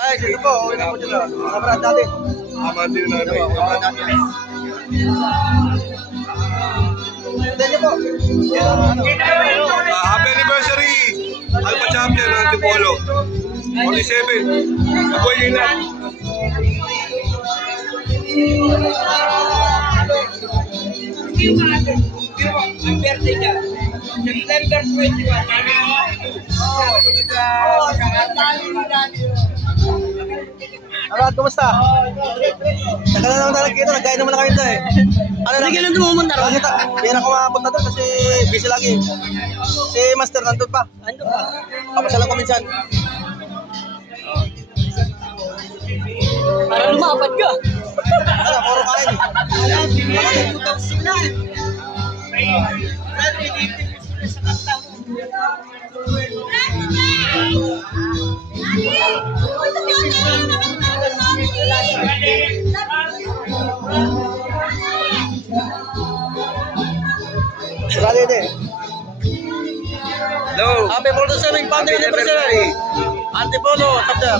Ay, dito po. Okay na po dito. Mga brad natin. Ama din na rin. Mga brad natin. Ito niyo po. Happy anniversary! Alpha Chapter ng Antipolo. 47. Aboy yun na. Ang birthday niya. September 21. Alright, kumusta? Tagal na naman tayo nagkita, nagkain naman na kayo ito eh. Ano lang? Hindi ka nandun pumunta ron? Nakita, hindi na ako makapunta doon kasi busy lagi. Si Master nandun pa. Ando pa. Papasalan ko minsan. Para lumapad ka. Ano, puro kain. Sali din. Hello. Happy 47th Founding Anniversary. Antipolo, Chapter.